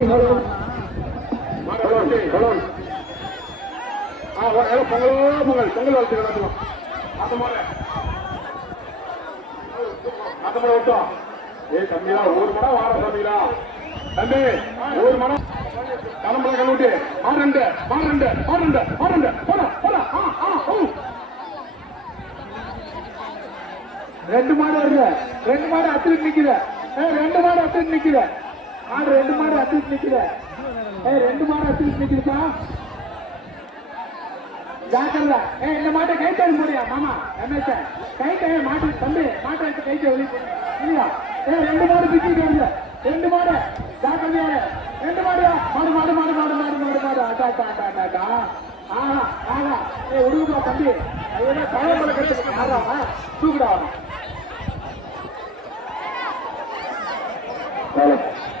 பொங்கல் பொங்கல் பொங்கல் வாழ்த்து நடத்துவோம் அந்த மாதிரி அந்த மாதிரி விட்டோம் ஏய் தம்பியா ஒரு மடம் வார தம்பியா தம்பி ஒரு மடம் கிளம்புற கழுவிட்டு மாறண்டு மாறண்டு மாறண்டு மாறண்டு போல போல ஆ ஆ ஓ ரெண்டு மாடு வருது. ரெண்டு மாடு அத்துட்டு நிக்குது. ஏய் ரெண்டு மாடு அத்துட்டு நிக்குது. ஆடு ரெண்டு மாடு அத்திட்டு நிக்குது. ஏ ரெண்டு மாடு அத்திட்டு நிக்குதுப்பா. ஜாக்கிரதா. ஏ இந்த மாட்டை கை தள்ளி போடியா மாமா? ரமேஷ் கை கை மாட்டு தம்பி மாட்டை எடுத்து கை வெளியே இல்லையா? ஏ ரெண்டு மாடு பிச்சுட்டு வருது. ரெண்டு மாடு. ஜாக்கிரதையா ரெண்டு மாடு மாடு மாடு மாடு மாடு மாடு மாடு மாடு. அட்டா அட்டா அட்டா அட்டா. அட்டா ஆஹா. ஆஹா ஏ உடுக்குப்பா தம்பி. ஐயோ பழமலை கட்டு ஆறாமா தூக்குடா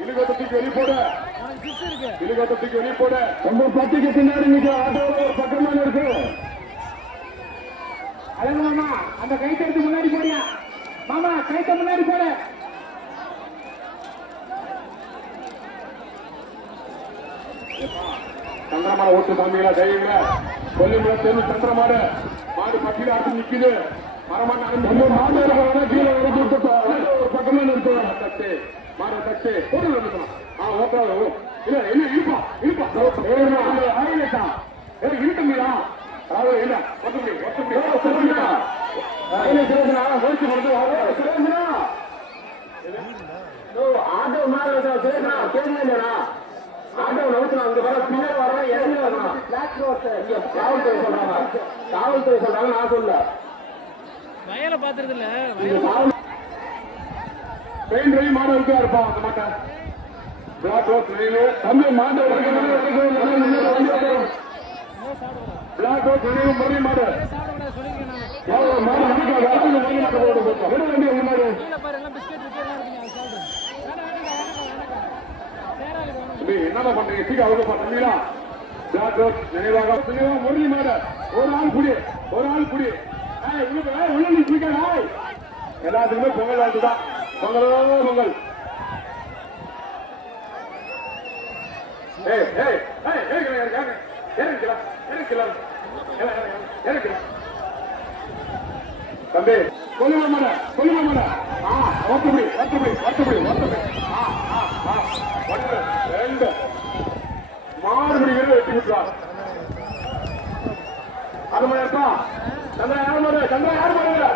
இழுகத்துக்கு வெளிப்போட. இழுகத்துக்கு வெளிப்போட. உங்க பட்டுக்கு பின்னாடி நிக்க ஆட்டோ பக்கமா இருக்கு. அழகு மாமா அந்த கைத்தை எடுத்து முன்னாடி போறியா மாமா கைத்தை முன்னாடி போட. சந்திரமான ஓட்டு சாமிகளா தைரியங்களா கொல்லிமலை சேர்ந்து சந்திரமாடு மாடு பட்டியல ஆட்டு நிக்குது. மரமான மாடு கீழே ஒரு பக்கமா நிறுத்து மாடு தட்டு ஒரு நிமிஷம் ஆ ஓகே இல்ல என்ன இருப்பா இருப்பா ஆயிரத்தா ஏ இருக்குங்களா அதாவது இல்ல. ஒத்து முடி ஒத்து முடி ஒத்து முடியா இல்ல சுரேஷனா ஓடிச்சு கொடுத்து சுரேஷனா ஆட்டோ மாறு சுரேஷனா கேளுங்கடா ஆட்டோ நவுத்துனா அங்க வர பின்னாடி வரணும் இறங்கி வரணும் காவல்துறை சொல்றாங்க. காவல்துறை சொல்றாங்க நான் சொல்ல வயலை பார்த்துருது இல்ல. பெயின் ரவி மாணவருக்கா இருப்பான் அந்த மாட்டா பிளாக் ஹவுஸ் நினைவு தம்பி மாண்டவருக்கு பிளாக் ஹவுஸ் நினைவு முறை மாடு. என்னடா பண்றீங்க? சீக்கிரம் அவங்க பண்றீங்களா பிளாக் ஹவுஸ் நினைவாக. முரளி மாடு. ஒரு ஆள் குடி. ஒரு ஆள் குடி. உள்ள எல்லாத்துக்குமே பொங்கல் வாழ்த்து தான் பொங்கலோ பொங்கல் ஏய் ஏய் ஏய் ஏய் ஏய் ஏய் இறங்கிக்கலாம் இறங்கிக்கலாம் இறங்கிக்கலாம் தம்பி சொல்லுங்க மாட சொல்லுங்க மாட ஆ ஒத்துப்படி ஒத்துப்படி ஒத்துப்படி ஒத்துப்படி ஆ ஆ ஆ ஒன்று ரெண்டு. மாறுபடி வீரர் வெட்டி விட்டுறார் அது மாதிரி இருக்கா? சந்திரா யார் மாடு? சந்திரா யார் மாடு?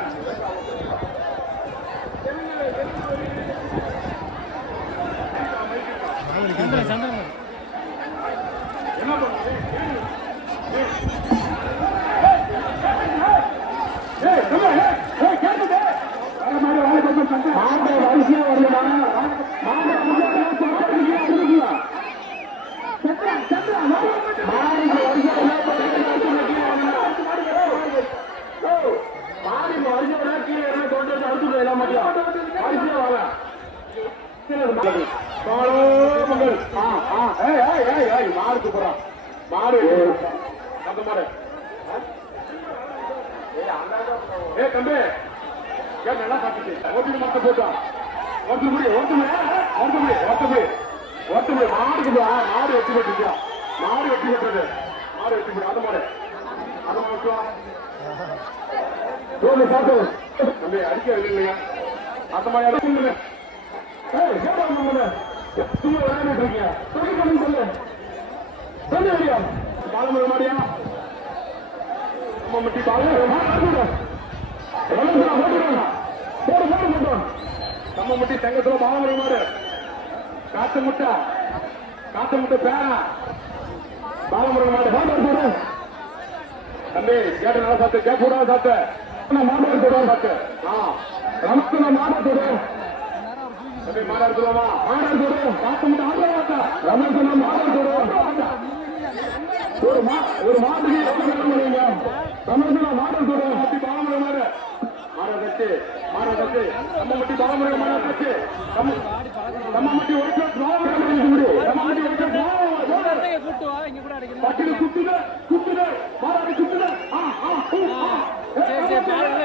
ஆண்ட வரிசையா வருவான் மாடு அந்த மாடு. ஏய் தம்பி. ஏன் நல்லா காட்டுச்சு ஓட்டி மத்த போட்டா ஒருத்தர் முடி ஒருத்தர் முடி. ஒருத்தர் முடி ஒருத்தர் முடி. ஒருத்தர் முடி. மாடுக்கு மாடு வெட்டி போட்டுருக்கியா? மாடு வெட்டி போட்டுறது. மாடு வெட்டி போட்டு அந்த மாடு. அந்த மாடு சாப்பிட்டு தம்பி அடிக்க இல்லையா? அந்த மாதிரி சொல்லுங்க ஏய், விளையாண்டுட்டு இருக்கியா? சொல்லு, சொல்லு, சொல்லு. கம்மம்பட்டி சங்கத்துல பாலமுருகமாரு காத்து முட்டை காத்து முட்டை பேரா பாலமுருகமாரு தம்பி கேட்ட நல்லா சாத்து கேட்க கூடாத சாத்து மாடா சாத்து ரம்சன மாடா தூடு தம்பி மாடா இருக்குதாமா மாடா தூடு காத்து முட்டை ஆடுற ரமேஷ் மாடா தூடு ஒரு ஒரு மாதிரி தமிழ்நாடு மாடல்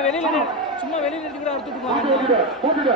வெளியில சும்மா வெளியில இருந்து அறுத்துட்டு போட்டுட்டு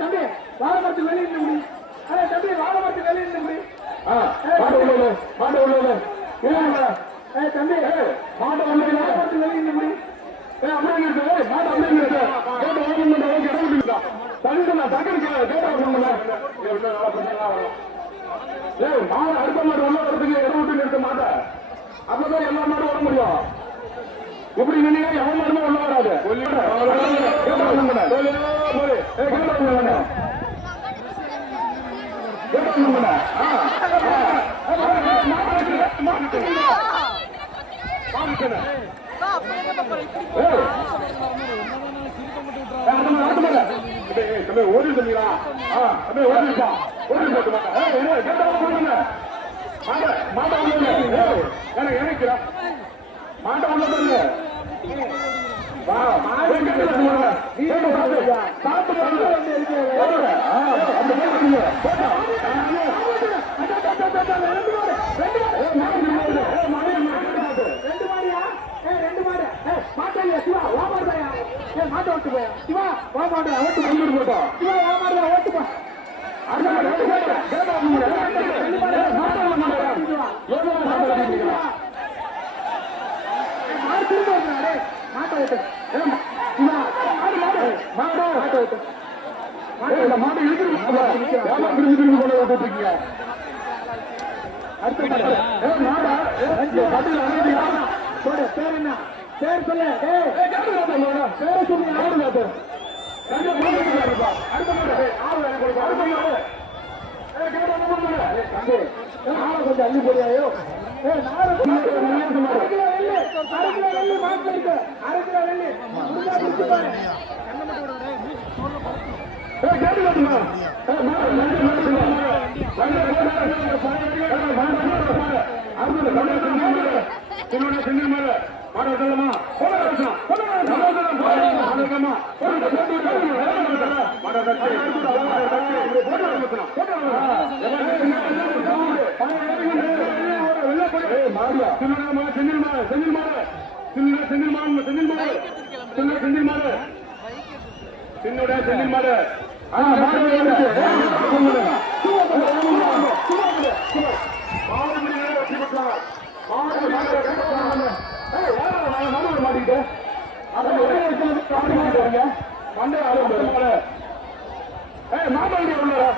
தம்பி வாழமரத்து வெளியே நின்று தம்பி வாழமரத்து வெளியே நின்று மாட்ட உள்ள மாட்ட உள்ள தம்பி மாட்ட உள்ள வாழமரத்து வெளியே நின்று அடுத்த மாடு உள்ள வரதுக்கு இடம் விட்டு நிறுத்த மாட்டேன். அப்பதான் எல்லா மாடும் வர முடியும். இப்படி நின்னா எவன் உள்ள வராது ஓடி சொன்னீங்களா ஓடி ஓடி போட்டு மாட்டேன் மாட்டா உள்ள எனக்கு மாட்டா உள்ள மாட்டை ஓட்டு போயா சிவா வா போட்டோம் மாடு இழுக்கிறீங்க பேர் என்ன பேர் சொல்லு பேர் சொல்லி ஆறு காத்தர் கொஞ்சம் அள்ளி போறியாயோ நாடு வாக்களிக்க அரைக்கிறா வெள்ளி மாடமா மாடமா செஞ்சிருமா செஞ்சிருமா செந்தில் மாடு செந்தில் மாடு செந்தில் மாடு சின்னுடைய செந்தில் மாடு மாட்டிக்கிட்டு மண்டே ஆரம்பிச்சு ஏய் மாமா உள்ளாரா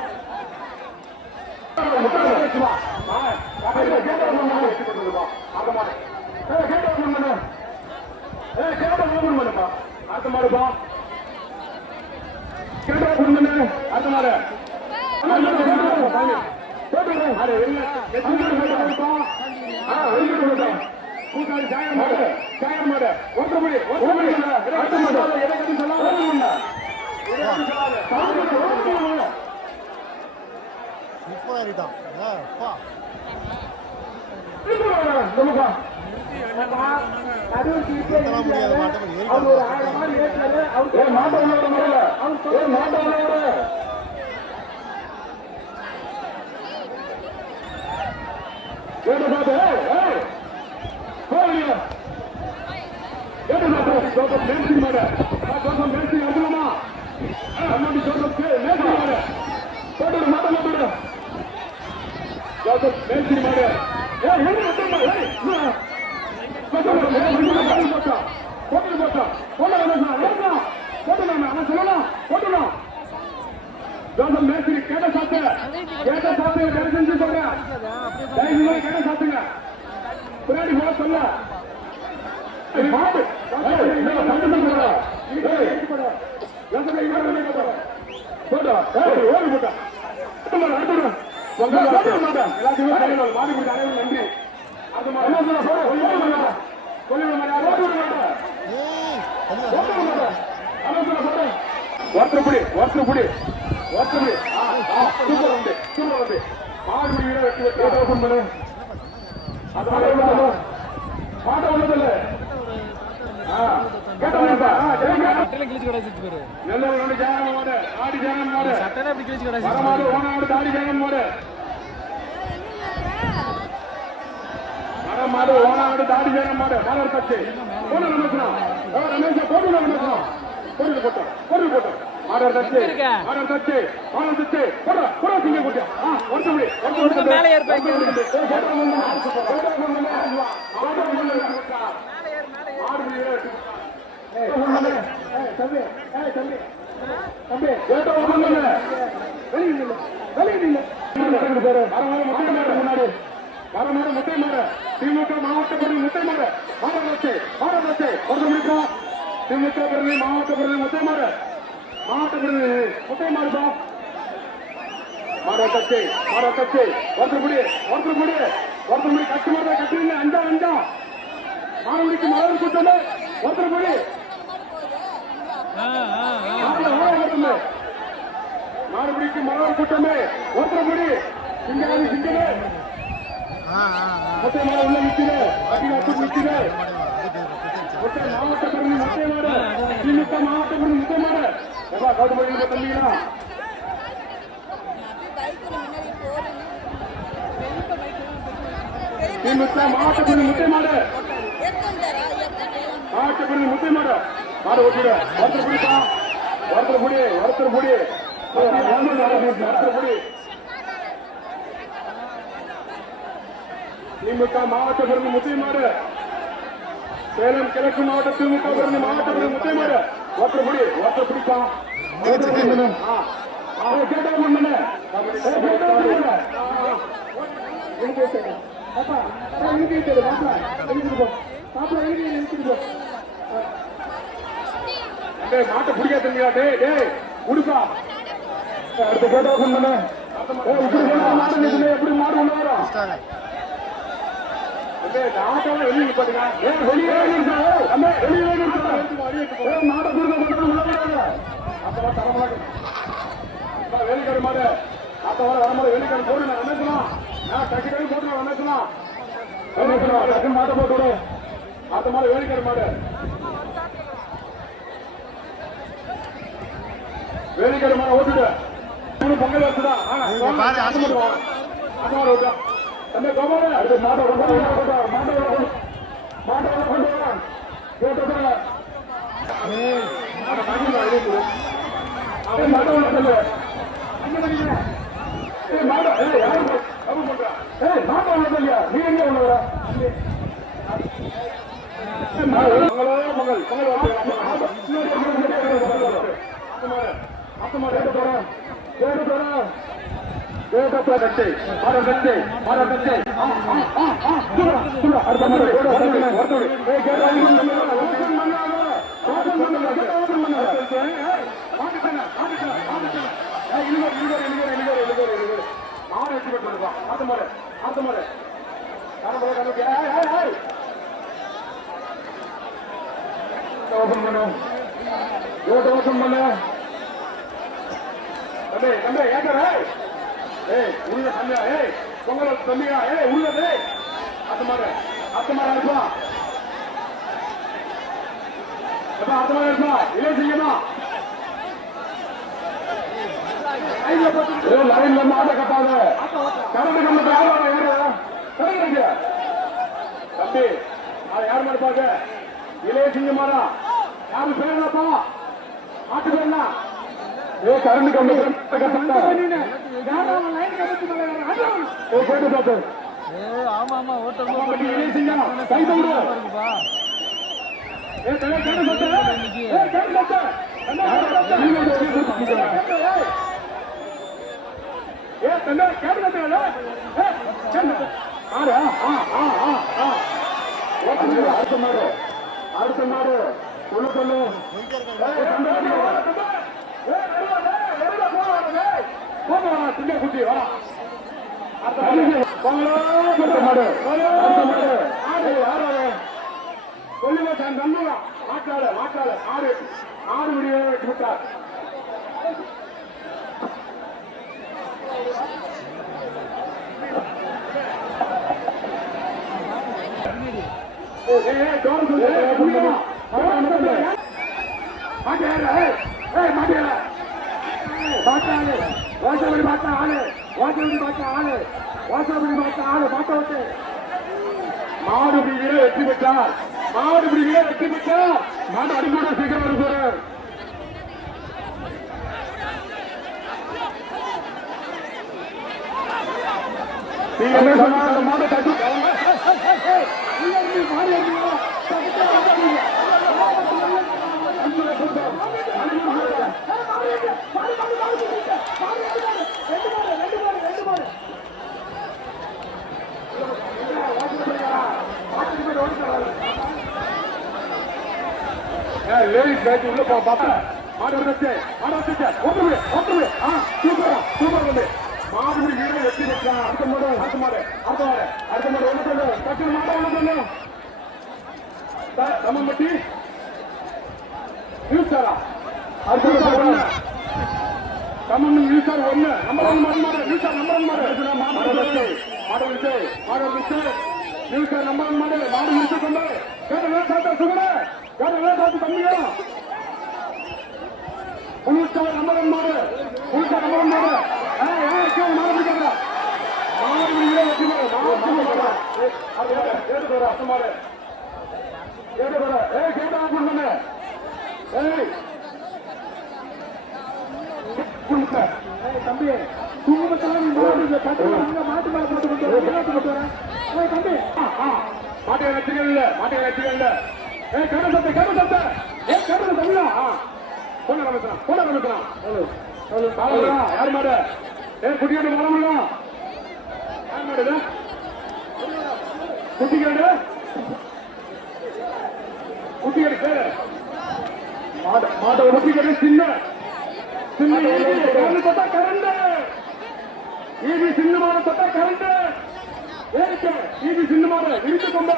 அடுத்த மாடு போ கிட்ட குடும்பமே அடுத்த மாடு கூட்டாளி ஜாயர் மாடு ஜாயர் மாடு. ஒன்று மணி ஒன்று மணி அடுத்த மாடு எனக்கு சொல்லாத முப்பதாயிரம் மேல்சி மாடு ஏ என்ன ஏய் ஜோசப் மேன்சி போட்டா போட்டு போட்டா போடா போடா போட்டு அவன் சொல்லலாம் போட்டுலாம் ஜோசப் மேஸ்திரி கேட்ட சாத்து கேட்ட சாத்து தயவு செஞ்சு சொல்றேன் தயவு செஞ்சு கேட்ட சாத்துங்க பின்னாடி போக சொல்ல ஏய், மாடு. ஏய், என்ன சத்தம் போடுற? ஏய், ஜோசப் இங்க வர மாட்டா. போடா. ஏய், ஓடி போட்டா. அடுத்து வர, அடுத்து வர. உங்க போட மாட்டேன். எல்லாத்தையுமே கையில் மாடி கொடுத்த அனைவரும் நன்றி. அது மாதிரி. என்ன சொல்ல, போட, சொல்லி விட மாட்டேன். சொல்லி விட மாட்டேன். ஓடி விட மாட்டேன். ஏய் தள்ளி வா. ஓடி விட மாட்டேன். அதான் சொல்ல, போடு. ஒருத்தர் புடி ஒருத்தர் புடி ஒருத்தர் புடி ஆ, ஆ, சூப்பர் வந்து சூப்பர் வந்து மாடு வீர வெட்டி வெட்டி ஓபன் பண்ணு எவ்வளவு மாட்ட உள்ளதில்ல ஆ கேட்டா ஆ ஜெயிங்க சட்டையில கிழிச்சு கடாச்சிட்டு போயிரு நல்ல ஒரு ஜெயங்க மாடு ஆடி ஜெயங்க மாடு சட்டையில அப்படி கிழிச்சு வரமாடு கடாச்சிட்டு ஓனாடு தாடி ஜெயங்க மாடு வரமாடு ஓனாடு தாடி ஜெயங்க மாடு மாடு கட்சி. போன ரமேஷ்னா ரமேஷ் போட்டு ரமேஷ்னா போட்டு போட்டோம் போட்டு போட்டோம் எங்க இருக்க? மாடர் தச்சு மாடர் தச்சு போட போட சிங்க குட்டியா ஆ ஒருத்த முடி ஒருத்த உனக்கு மேலே ஏறுப்பா, இங்க இரு. மாடு முடி ஏய், தம்பி ஏய் தம்பி தம்பி கேட்ட ஒண்ணுமில்ல வெளியே நில்லு வெளியே நில்லு வரமாறு முட்டை மாடு முன்னாடி வரமாறு முட்டை மாடு திமுக மாவட்ட பிரதி முட்டை மாடு மாடர் தச்சு மாடர் தச்சு ஒருத்த முடிப்பா திமுக பிரதி மாவட்ட பிரதி முட்டை மாடு மாவட்ட பிரதி முட்டை மாடுப்பா மாட கட்சி மாட கட்சி ஒருத்தர் முடி ஒருத்தர் முடி ஒருத்தர் முடி. கட்சி மாட கட்சி அஞ்சா அஞ்சா மாணவனுக்கு மலர் கூட்டமே. ஒருத்தர் முடி. ஆ ஆ ஆ மாப்பிள்ளை ஓட ஓடுமே மாணவனுக்கு மலர் கூட்டமே. ஒருத்தர் முடி. சிங்காரி சிங்கமே. ஆ ஆ உள்ள நிற்குது. அடிநாட்டு நிற்குது. இது மாவட்ட பிரதி முட்டை மாடு. திமுக மாவட்ட பிரதி மாடு. தம்பிங்களா திமுக மாவட்ட பிரதி முட்டை மாடு மாவட்ட பிரதி முட்டை மாடு மாடு ஓட்டிட ஒருத்தர் பிடிப்பா ஒருத்தர் புடி ஒருத்தர் புடி ஒருத்தர் புடி திமுக மாவட்ட பிரதி முட்டை மாடு சேலம் கிழக்கு மாவட்ட திமுக பிரதி மாவட்ட பிரதி முட்டை மாடு ஒருத்தர் புடி ஒருத்தர் பிடிப்பா ஒருத்தர் பிடி. ஆ. ஆ, கேட்டா ஒண்ணு பண்ணு. ஏ, கேட்டா ஒண்ணு பண்ணு. எனக்கு சரி பாப்பா சரி பாப்பா இங்கே போ பாப்பா இங்கே இங்கே போ டேய் மாட்டை பிடிக்காத தம்பியா டேய் டேய் உடுப்பா அடுத்த கேட்டா ஒண்ணு பண்ணு. ஏய், இப்படி போனா மாடு நிக்குது, எப்படி மாடு உள்ள வரும். டேய், ஆட்டோவை வெளியே நிப்பாட்டுங்க. ஏய், வெளியே. ஏய், அம்மா, வெளியே. ஏய், குறுக்க போட்டு உள்ள. அப்பா, மாடு. அப்பா வர வரும்போது வேலைக்கார போடு. நான் மாட்டை போட்டு விடு. அந்த மாடு வேலைக்கார மாடு. வேலைக்கார மாடு ஓட்டுடு. மூணு பொங்கல் வச்சுடா. ஆ, நீங்க பாரு, ஆட்டு மாடு வா. ஆட்டு மாடு ஓட்டு. தம்பி, கோபாலு, அடுத்து மாட்டை கொண்டு மாட்டை மாட்டை கொண்டு. போட்டு மாட்டை கொண்டு சொல்லு. ஏய், மாட்டை, ஏய், யாரு போ- தப்பு பண்றா? ஏய், மாட்டை கொண்டு சொல்லியா? நீ எங்க உள்ள வர? ஏய், மாடு, பொங்கலோ, பொங்கல், பொங்கல் வந்து, ஓபன் பண்ணு. ஓபன் பண்ணு. தம்பி, தம்பி, ஏய். உள்ள தம்பியா, ஏய், தம்பியா, ஏய், உள்ள, இருப்பா. எப்பா, அத்து இருப்பா, லைன்ல மாட்டை கட்டாத. கரண்ட் யாரா? ஏறு? கரண்ட் இருக்கு. மாடு அது யார் மாடு பாக்க இளைய சிங்க மாடா. யாரு பேருப்பா மாட்டு பேருனா ஏ கரண்ட் கம்பி. போயிட்டு பாத்து ஆமா ஆமா ஓட்டல் இளைய சிங்கம் கை இருக்குப்பா ஏ சத்த ஏ கேட்டு சத்த ஏ கேட்டு சத்த ஏ கேட்டு ஆறு ஆ ஆ ஆ ஆ அடுத்த மாடு அடுத்த ஏய். போங்க, வா, சிங்க குட்டி, வா. அடுத்த மாடு. அடுத்த மாடு. யாரு அது? சொல்லுங்க, தன். மாட்டாளு, மாட்டாளு. ஆடு. ஆடு முடிய வெட்டி விட்டார். ஏய், ஏய், ஏய், டோர் சொல்லு. ஏய், புரியுமா? டோர் சொல்லு. மாட்டியாரு, ஏய், ஏய், மாட்டியாரு. மாட்டாளு. வாசப்படி மாட்ட ஆளு. வாசப்படி மாட்ட ஆளு. வாசப்படி மாட்ட ஆளு. மாட்ட விட்டு. மாடுபிடி வீரர் வெற்றி பெற்றார் மாடுபிடி வீரர் வெற்றி பெற்றார் மாடு அடிக்கூட சீக்கிரம் வரும் சார் நீங்க என்ன சொன்னா அந்த மாட்டை தட்டி லேடிஸ் பேட்டி உள்ள போ பாப்பா மாடு வந்துச்சு மாடு வந்துச்சு ஓட்டுமே ஓட்டுமே ஆ சூப்பரா சூப்பர் வந்து மாடு வீடு வெட்டி வைக்கலாம் அடுத்த மாடு அடுத்த மாடு அடுத்த மாடு அடுத்த மாடு ஒண்ணு சொல்லு டக்குனு மாட்டை ஒண்ணு சொல்லு தம்மம்பட்டி நியூஸ் சாரா அடுத்த மாடு ஒண்ணு தம்மம் நியூஸ் சார் ஒண்ணு நம்பர் ஒன் மாடு மாடு நியூஸ் சார் நம்பர் ஒன் மாடு மாடு வந்துச்சு மாடு வந்துச்சு மாடு வந்துச்சு நியூஸ் சார் நம்பர் ஒன் மாடு மாடு முடிச்சு கொண்டு கேட்ட விவசாயத்தை சுகர கேட்ட விவசாயத்தை தம்பியா உங்களுக்காக நம்பர் ஒன் மாடு உங்களுக்காக நம்பர் ஒன் மாடு ஏய் ஏய் கீழே மாடு பிடிக்காத மாடு பிடிக்கல வெற்றி மாடு மாடு பிடிக்காத ஏய் அது ஏடு போற அத்த மாடு ஏடு போற ஏய் கேட்ட ஆஃபர் பண்ணு ஏய் குடுக்க ஏய் தம்பி குங்குமத்தெல்லாம் நீ மாடு கட்டு அங்க மாட்டு மேல போட்டு கொண்டு வர விளையாட்டு கொண்டு வரேன் ஏய் தம்பி மாட்டை வச்சுக்கல இல்ல மாட்டை வச்சுக்கல ஏ கரு சத்த கரு சத்த ஏ கரு தமிழா போன ரமேசனா போன ரமேசனா பாலா யார் மாடு ஏ குட்டியாடு மாலமுல்லா யார் மாடு இது குட்டிக்காடு குட்டிக்காடு பேரு மாடு மாட்டை குட்டிக்காடு சின்ன. சின்ன கரண்டு தொட்டா கரண்டு. ஈவி சின்ன மாடு தொட்டா கரண்டு. ஏறிக்க ஈவி சின்ன மாடு இருக்கு கொம்ப.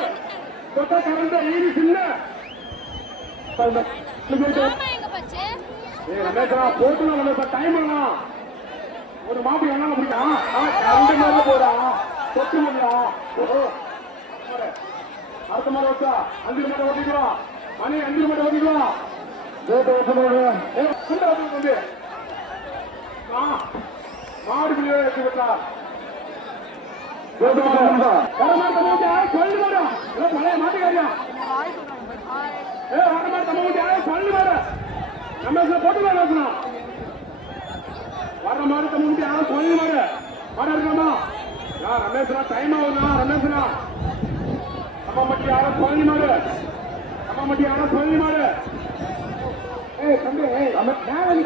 தொட்டா கரண்டு ஈவி சின்ன. ரமேஷா டைம் ஆனா ஒரு மாப்பி என்ன பிடிக்கும் கரண்டு மேல போடா தொட்டு முடியா அடுத்த மாதிரி வச்சா அஞ்சு மாட்டை ஓட்டிக்கலாம் மணி அஞ்சு மாட்டை ஓட்டிக்கலாம் வந்து. மாடு பிள்ளைய வச்சு விட்டா சொல்லு மாதிரி தம்ம ஊட்டி ஆயா சொல்லு மாடு மாடு இருக்கலாமா நான் ரமேஷ்னா டைம் ஆகுதுண்ணா ரமேஷ்னா நம்ம மட்டும் யாரும் சொல்லி மாடு நம்ம மட்டும் யாரும் சொல்லி மாடு ஏய் தம்பி ஏய் நான் வந்து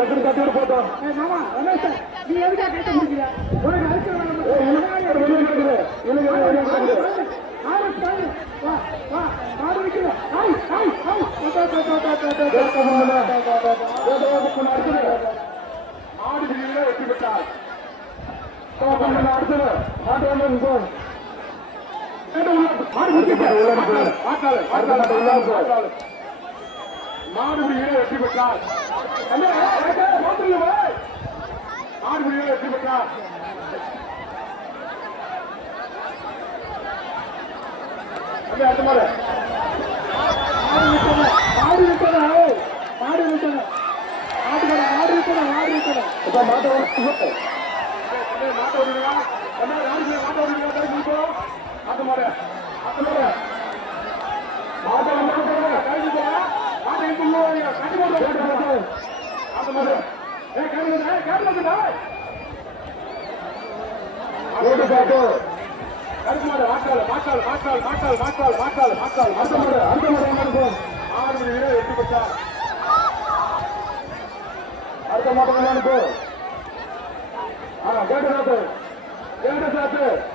தட்டு தட்டு போட்டோம் ஏய் மாமா ரமேஷ் நீ எதுக்கா கேட்ட முடிக்கிற உனக்கு அழுத்த ஆறு ஸ்டாரு வா ஆடு பிரிவில் வெற்றி பெற்றார். அடுத்தது மாட்டு மாடுபிடிகளை வெற்றி பெற்றார். மாடுபிடிகளை வெற்றி பெற்றார். அடுத்த மாடு. மாடு விட்டதா மாடு இப்போ மாட்ட மாட்ட வருவீங்களா மாட்ட வருவீங்களா மாட்ட மாட. மாட்ட மாட. மாட்ட மாட்டாள் மாட்டாள் மாட்டாள் மாட்டாள் மாட்டாள் மாட்டாள் அடுத்த முறை அடுத்த முறை எட்டு பச்சா அடுத்த மாட்டம் போ கேட்டு சாத்து. கேட்டு சாத்து.